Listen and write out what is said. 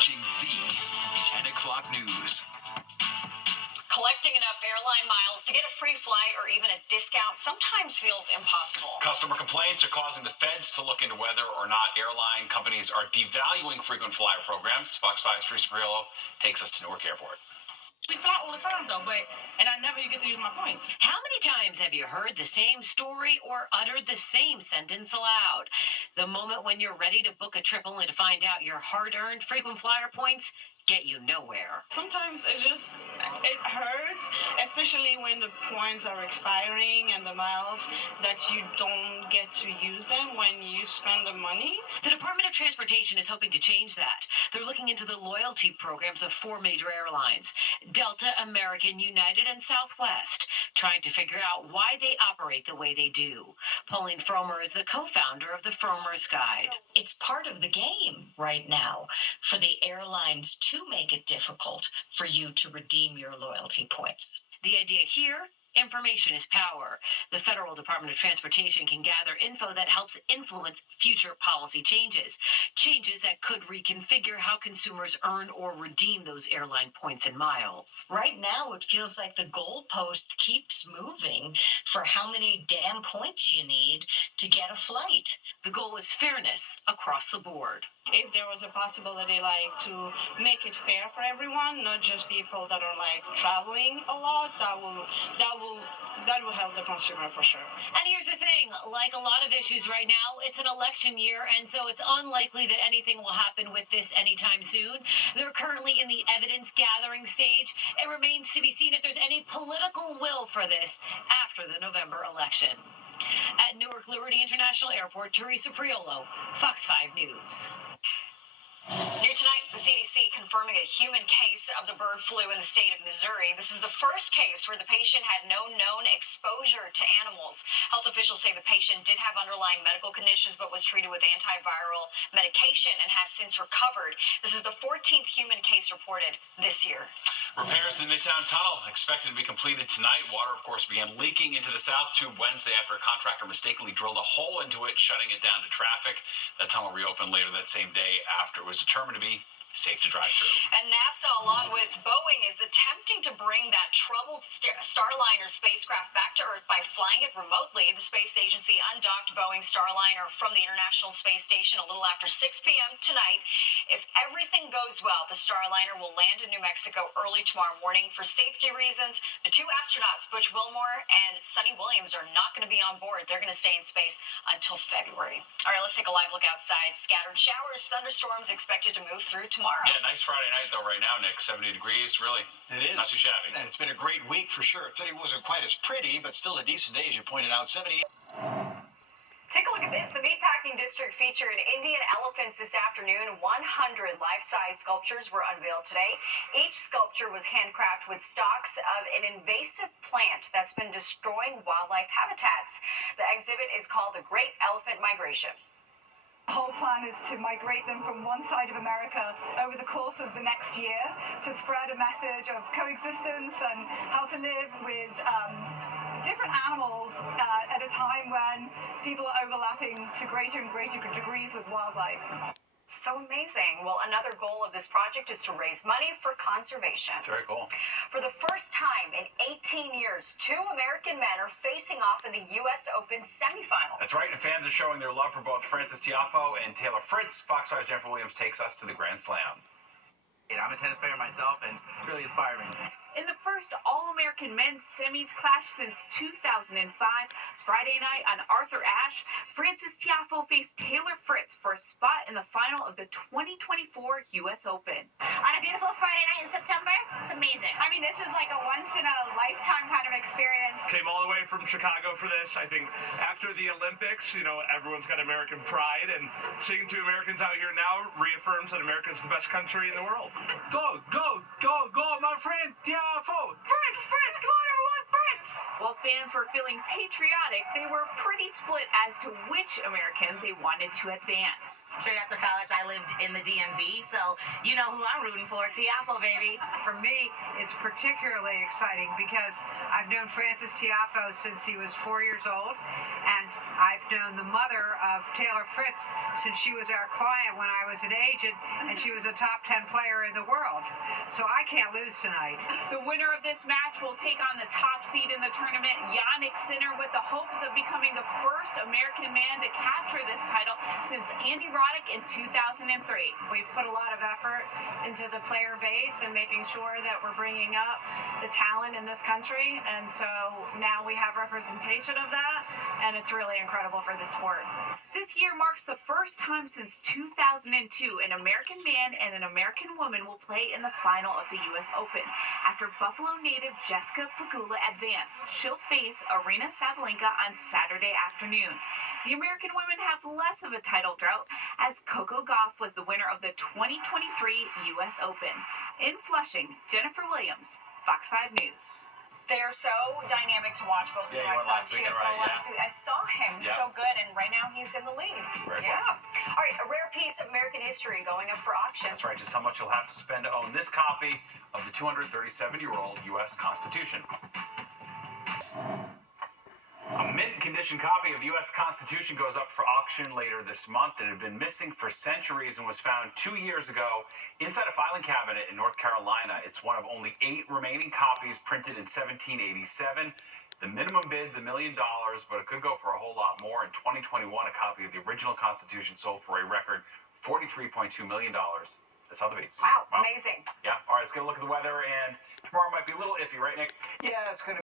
watching the 10 o'clock news. Collecting enough airline miles to get a free flight or even a discount sometimes feels impossible. Customer complaints are causing the feds to look into whether or not airline companies are devaluing frequent flyer programs. Fox 5's Teresa Priolo takes us to Newark Airport. We fly all the time, though, and I never get to use my points. How many times have you heard the same story or uttered the same sentence aloud? The moment when you're ready to book a trip only to find out your hard-earned frequent flyer points get you nowhere. Sometimes it hurts, especially when the points are expiring and the miles that you don't get to use them when you spend the money. The Department of Transportation is hoping to change that. They're looking into the loyalty programs of 4 major airlines, Delta, American, United, and Southwest, trying to figure out why they operate the way they do. Pauline Fromer is the co-founder of the Fromer's Guide. It's part of the game right now for the airlines to make it difficult for you to redeem your loyalty points. The idea here? Information is power. The Federal Department of Transportation can gather info that helps influence future policy changes that could reconfigure how consumers earn or redeem those airline points and miles. Right now, it feels like the goalpost keeps moving for how many damn points you need to get a flight. The goal is fairness across the board. If there was a possibility to make it fair for everyone, not just people that are traveling a lot, that will help the consumer for sure. And here's the thing, like a lot of issues right now, it's an election year, and so it's unlikely that anything will happen with this anytime soon. They're currently in the evidence gathering stage. It remains to be seen if there's any political will for this after the November election. At Newark Liberty International Airport, Teresa Priolo, Fox 5 News. New tonight, the CDC confirming a human case of the bird flu in the state of Missouri. This is the first case where the patient had no known exposure to animals. Health officials say the patient did have underlying medical conditions but was treated with antiviral medication and has since recovered. This is the 14th human case reported this year. Repairs to the Midtown Tunnel expected to be completed tonight. Water, of course, began leaking into the South Tube Wednesday after a contractor mistakenly drilled a hole into it, shutting it down to traffic. That tunnel reopened later that same day after it was determined to be safe to drive through. And NASA, along with Boeing, is attempting to bring that troubled Starliner spacecraft back to Earth by flying it remotely. The space agency undocked Boeing Starliner from the International Space Station a little after 6 p.m. tonight. If everything goes well, the Starliner will land in New Mexico early tomorrow morning. For safety reasons, the 2 astronauts, Butch Wilmore and Sonny Williams, are not going to be on board. They're going to stay in space until February. All right, let's take a live look outside. Scattered showers, thunderstorms expected to move through tomorrow. Yeah, nice Friday night, though, right now, Nick. 70 degrees, really. It is. Not too shabby. And it's been a great week for sure. Today wasn't quite as pretty, but still a decent day, as you pointed out. 70. Take a look at this. The Meatpacking District featured Indian elephants this afternoon. 100 life-size sculptures were unveiled today. Each sculpture was handcrafted with stalks of an invasive plant that's been destroying wildlife habitats. The exhibit is called The Great Elephant Migration. The whole plan is to migrate them from one side of America over the course of the next year to spread a message of coexistence and how to live with different animals at a time when people are overlapping to greater and greater degrees with wildlife. So amazing. Well, another goal of this project is to raise money for conservation. That's very cool. For the first time in 18 years, 2 American men are facing off in the U.S. Open semifinals. That's right, and fans are showing their love for both Frances Tiafoe and Taylor Fritz. Fox 5's Jennifer Williams takes us to the Grand Slam. I'm a tennis player myself, and it's really inspiring. In the first All-American men's semis clash since 2005, Friday night on Arthur Ashe, Frances Tiafoe faced Taylor Fritz for a spot in the final of the 2024 U.S. Open. On a beautiful Friday night in September, it's amazing. I mean, this is like a once-in-a-lifetime kind of experience. Came all the way from Chicago for this. I think after the Olympics, everyone's got American pride, and seeing 2 Americans out here now reaffirms that America's the best country in the world. Go, go, go, go, my friend Tiafoe! Fritz, come on everyone, Fritz! While fans were feeling patriotic, they were pretty split as to which American they wanted to advance. Straight after college, I lived in the DMV, so you know who I'm rooting for, Tiafoe, baby. For me, it's particularly exciting because I've known Frances Tiafoe since he was 4 years old, and I've known the mother of Taylor Fritz since she was our client when I was an agent, and she was a top 10 player in the world. So I can't lose tonight. The winner of this match will take on the top seed in the tournament, Yannick Sinner, with the hopes of becoming the first American man to capture this title since Andy Roddick in 2003. We've put a lot of effort into the player base and making sure that we're bringing up the talent in this country, and so now we have representation of that, and it's really incredible for the sport. This year marks the first time since 2002 an American man and an American woman will play in the final of the U.S. Open. After Buffalo native Jessica Pegula advanced, she'll face Aryna Sabalenka on Saturday afternoon. The American women have less of a title drought, as Coco Gauff was the winner of the 2023 U.S. Open. In Flushing, Jennifer Williams, Fox 5 News. They're so dynamic to watch, both of them. Yeah, you I went saw last weekend, TFO right? last Yeah. week. I saw him. Yeah. So good, and right now he's in the lead. Very yeah. cool. All right, a rare piece of American history going up for auction. That's right, just how much you'll have to spend to own this copy of the 237-year-old U.S. Constitution. A mint-condition copy of the U.S. Constitution goes up for auction later this month. It had been missing for centuries and was found 2 years ago inside a filing cabinet in North Carolina. It's one of only 8 remaining copies printed in 1787. The minimum bid's $1 million, but it could go for a whole lot more. In 2021, a copy of the original Constitution sold for a record $43.2 million. That's how the beats. Wow, amazing. Yeah, all right, let's get a look at the weather, and tomorrow might be a little iffy, right, Nick? Yeah, it's going to